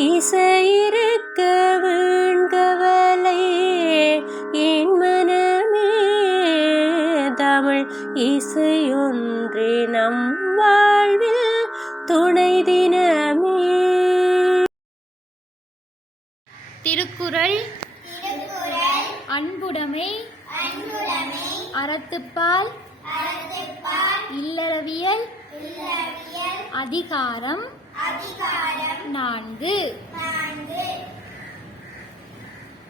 இசையிருக்க வீண்கவலை என் மனமே தமிழ் இசையொன்றே நம் வாழ்வில் துணை தினமே. திருக்குறள் அன்புடைமை அறத்துப்பால் இல்லறவியல் அதிகாரம் 4.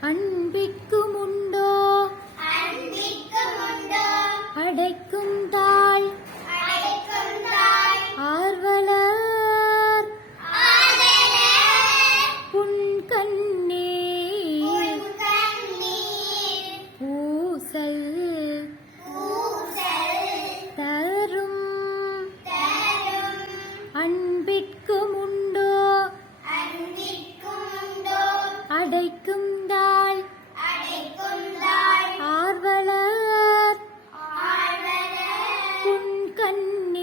அன்பிற்கும் உண்டோ அடைக்கும் தாள் ஆர்வலர் புன்கண்ணீர் பூசல் தரும். அன்பிற்கும் உண்டோ அடைக்கும் தாள் ஆர்வலர் புன்கண்ணீர்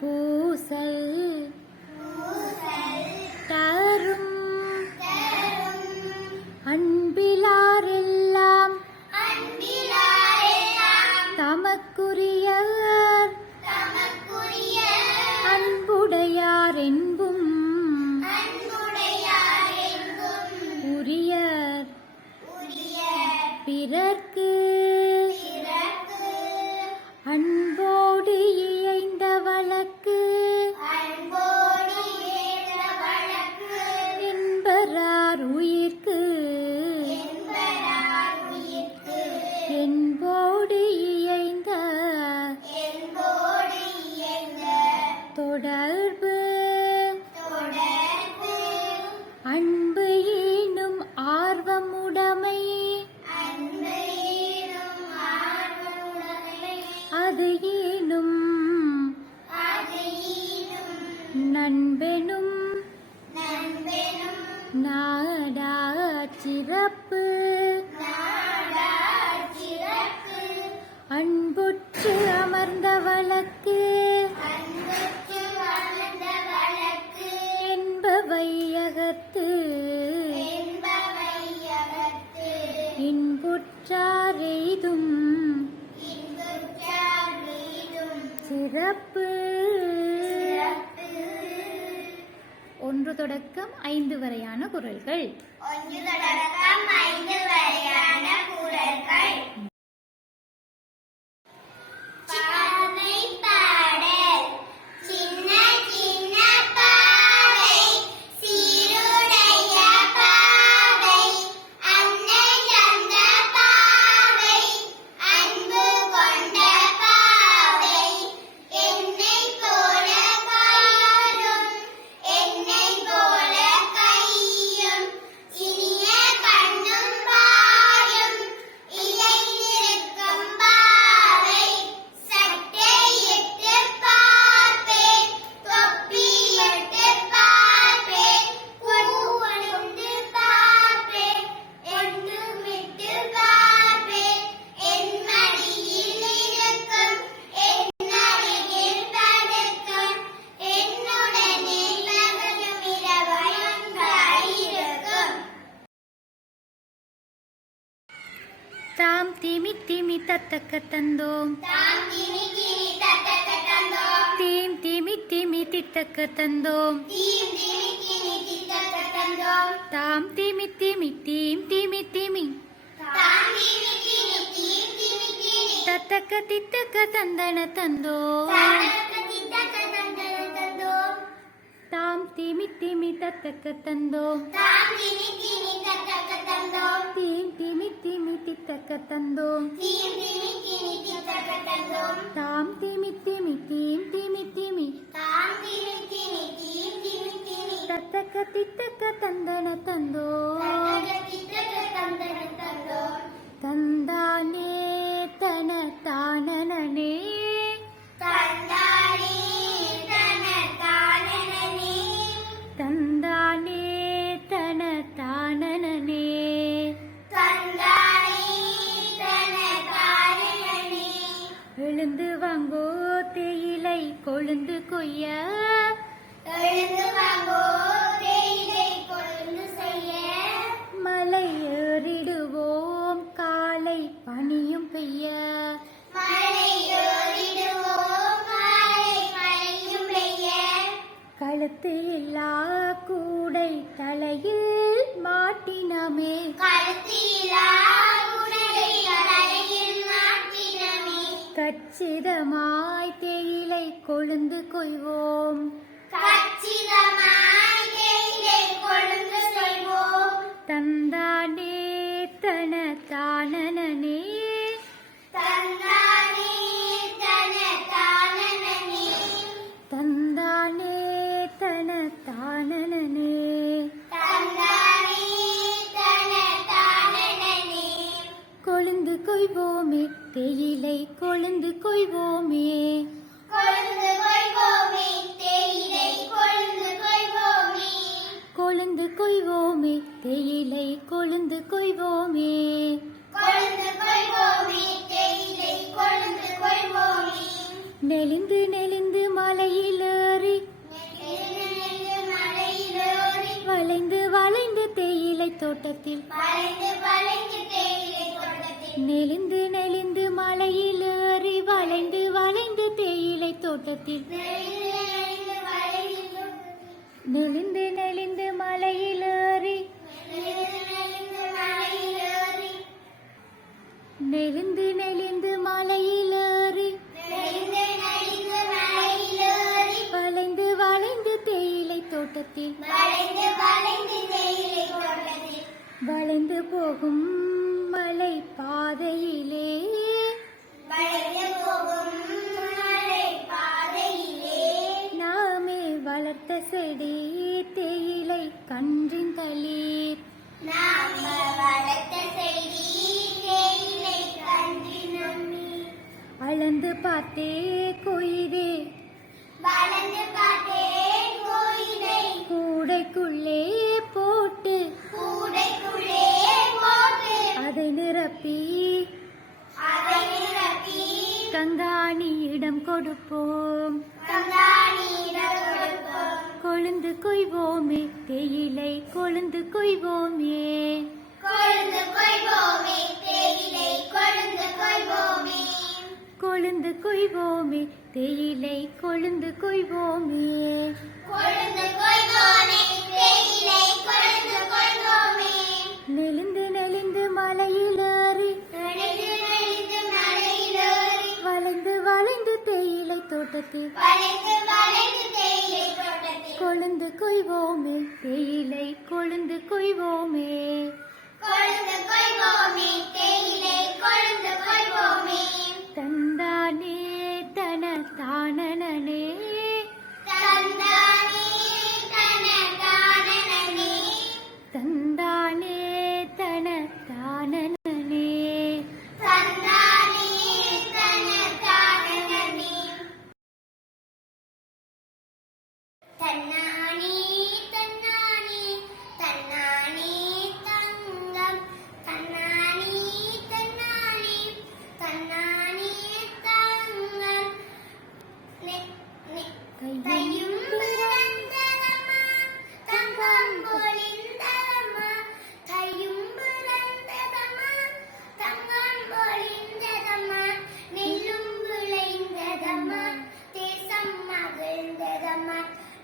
பூசல் தரும். அன்பிலாரெல்லாம் தமக்குரியர் அன்புடையார் என்பும் உரியர் பிறர்க்கு அன்போடு இயைந்த வழக்கு என்பரார் உயிர்க்கு என்போடு இயைந்த தொடர்பு அன்பு ஈனும் ஆர்வமுடைமை அது ஈனும் நண்பெனும் நாடா சிறப்பு. அன்புற்று அமர்ந்த வழக்கு என்பவை அகத்து இன்புற்றார் எய்தும் சிறப்பு. 1 தொடக்கம் 5 வரையான குறள்கள். தாம் திமி திமி தத்தக்க தந்தோம் தீம் திமி திமி தித்தக்க தந்தோம் தாம் திமி திமி தீம் திமி திமி தத்தக்க தித்தக்க தந்தன தந்தோம் தாம் திமி திமி தத்தக்க தந்தோம் தீம் திமி திமி தித்தக்க தந்தோம் தாம் திமி திமி தீம் திமி திமி தத்தக்க தித்தக்க தந்தன தந்தோம் தந்தானே தன தானனே தந்தானே தன தானனே எழுந்து வாங்கோ தேயிலை கொழுந்து கொய்ய எழுந்து வாங்கோ தேயிலை கொழுந்து செய்ய. மலை ஏறிடுவோம் காலை பனியும் பெய்ய. மழை ஏறிடுவோம் மாலை மழையும் பெய்ய. கழுத்து இல்லா கூடை தலையில் மாட்டினமே. கழுத்திலா உடலை தலையில் மாட்டினமே. கச்சிதமாய் தேயிலை கொழுந்து கொய்வோம். கச்சிதமாய் தேயிலை கொழுந்து செய்வோம். தந்தானே தன தானனே. தந்தானே தன தானனே. தந்தானே தன தானனே. தந்தானே தன தானனே. கொழுந்து கொய்வோமே தேயிலை கொழுந்து கொய்வோமே. கொழுந்து கொய்வோமே தேயிலை கொழுந்து கொய்வோமே. கொழுந்து கொய்வோமே தேயிலை கொழுந்து கொய்வோமே. கொழுந்து கொய்வோமே தேயிலை கொழுந்து கொய்வோமே. நெளிந்து நெளிந்து மலையிலேறி நெளிந்து நெளிந்து மலையிலேறி வளைந்து வளைந்து தேயிலை தோட்டத்தில். வளைந்து வளைந்து தேயிலை தோட்டத்தில். நெளிந்து நெளிந்து மலையிலேறி வளைந்து வளைந்து தேயிலை தோட்டத்தில். நெளிந்து நெளிந்து வளைந்து நெளிந்து நெளிந்து மலையிலேறி நெளிந்து நெளிந்து மலையிலேறி. நெளிந்து நெளிந்து மலையிலேறி நெளிந்து நெளிந்து மலையிலேறி வளைந்து வளைந்து தேயிலை தோட்டத்தில். வளைந்து வளைந்து தேயிலை தோட்டத்தில். வளைந்து போகும் மலை பாதையிலே வளைந்து போகும் மலை பாதையிலே நாமே வளர்த்த செடி தேயிலை கன்றின் தளிர். நாம் வளர்த்த செடி தேயிலை கன்றினமே. அளந்து பார்த்தே கொய்தே வளர்ந்து பார்த்தேன் கோயிலை கூடைக்குள்ளே போட்டு கூடைக்குள்ளே போட்டு அதை நிரப்பி அதை நிரப்பி கங்காணியிடம் கொடுப்போம். கங்காணியிடம் கொடுப்போம். கொழுந்து கொய்வோமே தேயிலை கொழுந்து கொய்வோமே. கொழுந்து கொய்வோமே தேயிலை கொழுந்து கொய்வோமே. கொழுந்து கொய்வோமே தேயிலை கொழுந்து கொய்வோமே. கொழுந்து கொய்வோமே தேயிலை கொழுந்து கொய்வோமே. நெளிந்து நெளிந்து மலையிலேறி நெளிந்து நெளிந்து மலையிலேறி வளைந்து வளைந்து தேயிலை தோட்டத்தில். வளைந்து வளைந்து தேயிலை தோட்டத்தில். கொழுந்து கொய்வோமே தேயிலை கொழுந்து கொய்வோமே. கொழுந்து கொய்வோமே தேயிலை கொழுந்து கொய்வோமே. தந்தானே தன தானனே. தந்தானே தன தானனே. தந்தானே தன தானனே. தந்தானே தன தானனே. தன்னானே தன்னானே தன்னானே தங்கம். தன்னானே தன்னானே தன்னானே தங்கம். தையும் பிறந்ததம்மா தங்கம் பொழிந்ததம்மா. தையும் பிறந்ததம்மா தங்கம் பொழிந்ததம்மா. நெல்லும் விளைந்ததம்மா தேசம் மகிழ்ந்ததம்மா.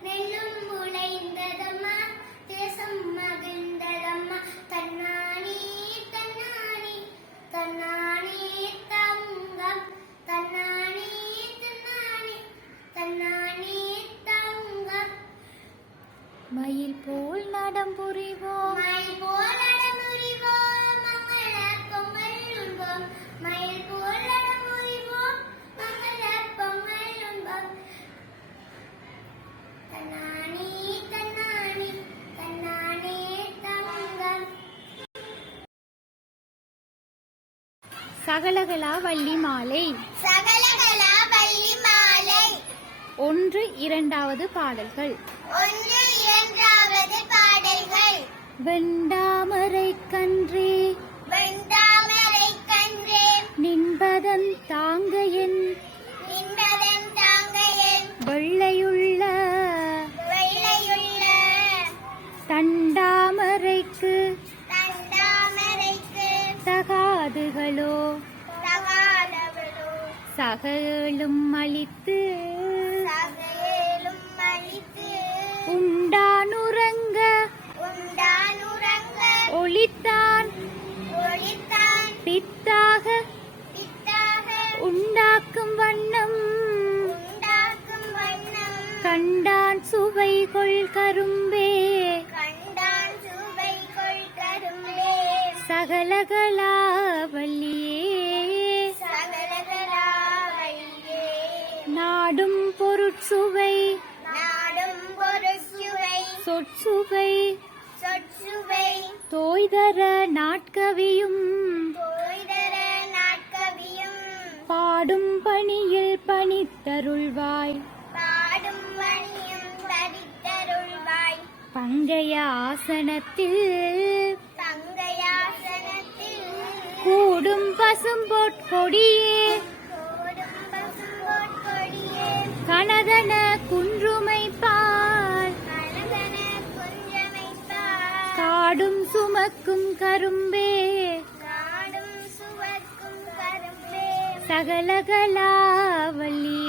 நெல்லும் விளைந்ததம்மா தேசம் மகிழ்ந்ததம்மா. தன்னானே தன்னானே தன்னானே தங்கம். தன்னானே தன்னானே தன்னானே தங்கம். மயில் போல் நடம் புரிவோம். மயில் போல் அடமுறிவோம் மங்கள பொங்கல் உண்போம். மயில் போல் அடமுறிவோம் மங்கள பொங்கல் உண்போம். தன்னானே தன்னானே தன்னானே தங்கம். சகலகலா வள்ளி மாலை. சகலகலா வள்ளி மாலை. 1, 2வது பாடல்கள். 1, 2வது பாடல்கள். வெண்டாமரை கன்றே வெண்டாமரை கன்றே நின்பதன் தாங்க என் நின்பதன் தாங்கையன் வெள்ளையுள்ள சகலும் அளித்து உண்டானுறங்க ஒளித்தான் பித்தாக உண்டாக்கும் வண்ணம் கண்டான் சுவை கொள் கரும்பே சகலகலாவல்லியே நாடும் பொருட்சுவை சொற்சுவை தோய்தர நாட்கவியும் பாடும் பணியில் பணித்தருள்வாய் பங்கைய ஆசனத்தில் கூடும் பசும்பொற்கொடியே கனதன குன்றுமை பால் காடும் சுமக்கும் கரும்பே சகலகலாவல்லி